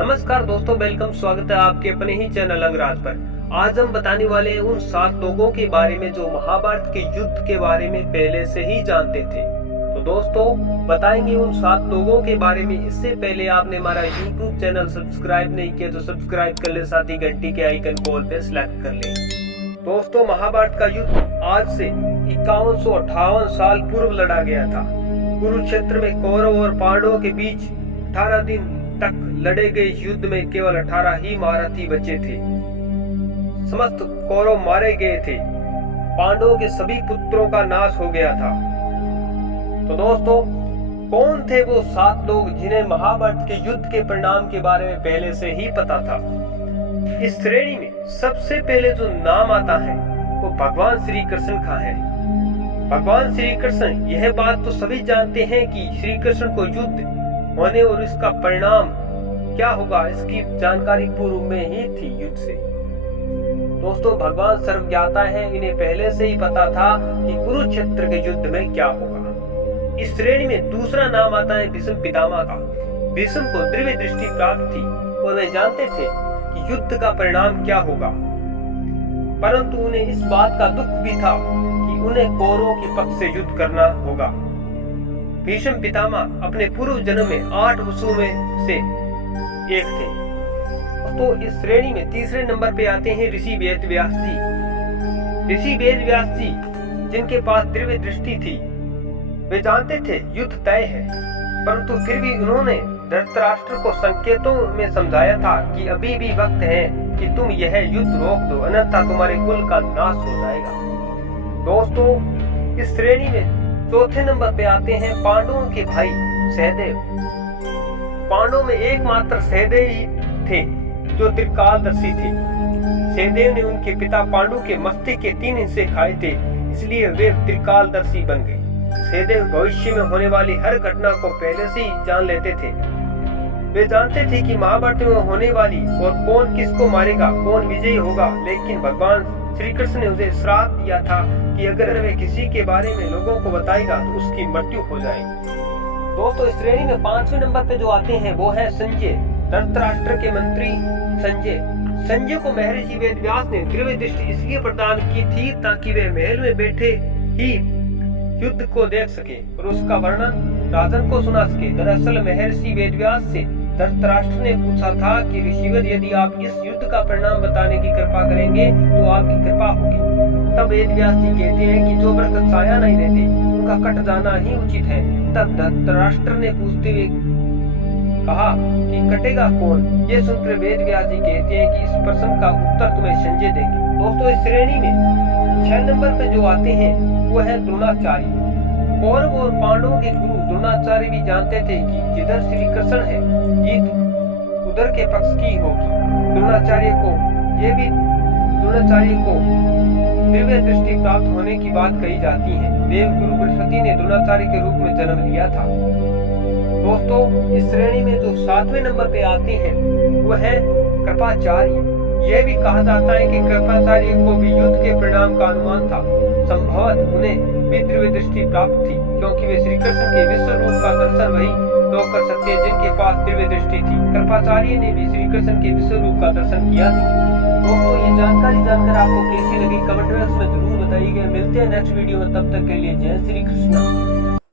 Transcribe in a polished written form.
नमस्कार दोस्तों, वेलकम, स्वागत है आपके अपने ही चैनल अंगराज पर। आज हम बताने वाले हैं उन 7 लोगों के बारे में जो महाभारत के युद्ध के बारे में पहले से ही जानते थे। तो दोस्तों बताएंगे उन 7 लोगों के बारे में। इससे पहले आपने हमारा यूट्यूब चैनल सब्सक्राइब नहीं किया तो सब्सक्राइब कर ले, साथ ही घंटी के आइकन को ऑल पे सिलेक्ट कर ले। दोस्तों महाभारत का युद्ध आज से 5158 साल पूर्व लड़ा गया था। कुरुक्षेत्र में कौरव और पांडवों के बीच 18 दिन तक लड़े गए युद्ध में केवल 18 ही महारथी बचे थे। समस्त कौरव मारे गए थे। पांडवों के सभी पुत्रों का नाश हो गया था। तो दोस्तों कौन थे वो 7 लोग जिन्हें महाभारत के युद्ध के परिणाम के बारे में पहले से ही पता था? इस श्रेणी में सबसे पहले जो नाम आता है वो भगवान श्री कृष्ण का है। भगवान श्री कृष्ण, यह बात तो सभी जानते हैं कि श्री कृष्ण को युद्ध होने और इसका परिणाम क्या होगा इसकी जानकारी पूर्व में ही थी युद्ध से। दोस्तों भगवान सर्वज्ञाता हैं, इन्हें पहले से ही पता था कि कुरुक्षेत्र के युद्ध में क्या होगा। इस श्रेणी में दूसरा नाम आता है भीष्म पितामह का। भीष्म को दिव्य दृष्टि प्राप्त थी और वे जानते थे कि युद्ध का परिणाम क्या होगा, परंतु उन्हें इस बात का दुख भी था कि उन्हें कौरवों के पक्ष से युद्ध करना होगा। भीष्म पितामह अपने पूर्व जन्म में 8 वसुओं में से एक थे। तो इस श्रेणी में तीसरे नंबर पे आते हैं ऋषि वेद व्यास जी। ऋषि वेद व्यास जी जिनके पास दिव्य दृष्टि थी, वे जानते थे युद्ध तय है, परंतु फिर भी उन्होंने धृतराष्ट्र को संकेतों में समझाया था कि अभी भी वक्त है कि तुम यह युद्ध रोक दो, अन्यथा तुम्हारे कुल का नाश हो जाएगा। दोस्तों इस श्रेणी में चौथे नंबर पे आते हैं पांडवों के भाई सहदेव। पांडवों में एकमात्र सहदेव ही थे जो त्रिकालदर्शी थे। सहदेव ने उनके पिता पांडु के मस्तिष्क के 3 हिस्से खाए थे, इसलिए वे त्रिकालदर्शी बन गए। सहदेव भविष्य में होने वाली हर घटना को पहले से ही जान लेते थे। वे जानते थे कि महाभारत में होने वाली और कौन किसको मारेगा, कौन विजयी होगा। लेकिन भगवान श्री कृष्ण ने उसे श्राप दिया था कि अगर वे किसी के बारे में लोगों को बताएगा तो उसकी मृत्यु हो जाएगी। दोस्तों इस श्रेणी में 5वें नंबर पे जो आते हैं वो है संजय, धृतराष्ट्र के मंत्री संजय। संजय को महर्षि वेद व्यास ने दिव्य दृष्टि इसलिए प्रदान की थी ताकि वे महल में बैठे ही युद्ध को देख सके और उसका वर्णन राजन को सुना सके। दरअसल महर्षि वेद व्यास से धृतराष्ट्र ने पूछा था कि ऋषिवर, यदि आप इस युद्ध का परिणाम बताने की कृपा करेंगे तो आपकी कृपा होगी। तब वेद व्यास जी कहते हैं कि जो वृक्ष छाया नहीं देते उनका कट जाना ही उचित है। तब धृतराष्ट्र ने पूछते हुए कहा कि कटेगा कौन? ये सुनकर वेद व्यास जी कहते हैं कि इस प्रश्न का उत्तर तुम्हें संजय देंगे। दोस्तों इस श्रेणी में 6 नंबर पे जो आते हैं वो है द्रोणाचार्य। कौरव और पांडवों के गुरु द्रोणाचार्य भी जानते थे कि जिधर श्री कृष्ण है जीत उधर के पक्ष की होगी। द्रोणाचार्य को दिव्य दृष्टि प्राप्त होने की बात कही जाती है। देव गुरु बृहस्पति ने द्रोणाचार्य के रूप में जन्म लिया था। दोस्तों इस श्रेणी में जो 7वें नंबर पे आते हैं वो है कृपाचार्य। यह भी कहा जाता है कि कृपाचार्य को भी युद्ध के परिणाम का अनुमान था। संभवतः उन्हें भी दिव्य दृष्टि प्राप्त थी, क्योंकि वे श्री कृष्ण के विश्व रूप का दर्शन वही लोग कर सकते हैं जिनके पास दिव्य दृष्टि थी। कृपाचार्य ने भी श्री कृष्ण के विश्व रूप का दर्शन किया था। दोस्तों ये जानकारी जानकर आपको कैसी लगी कमेंट बॉक्स में जरूर बताइएगा। मिलते हैं नेक्स्ट वीडियो में, तब तक के लिए जय श्री कृष्ण।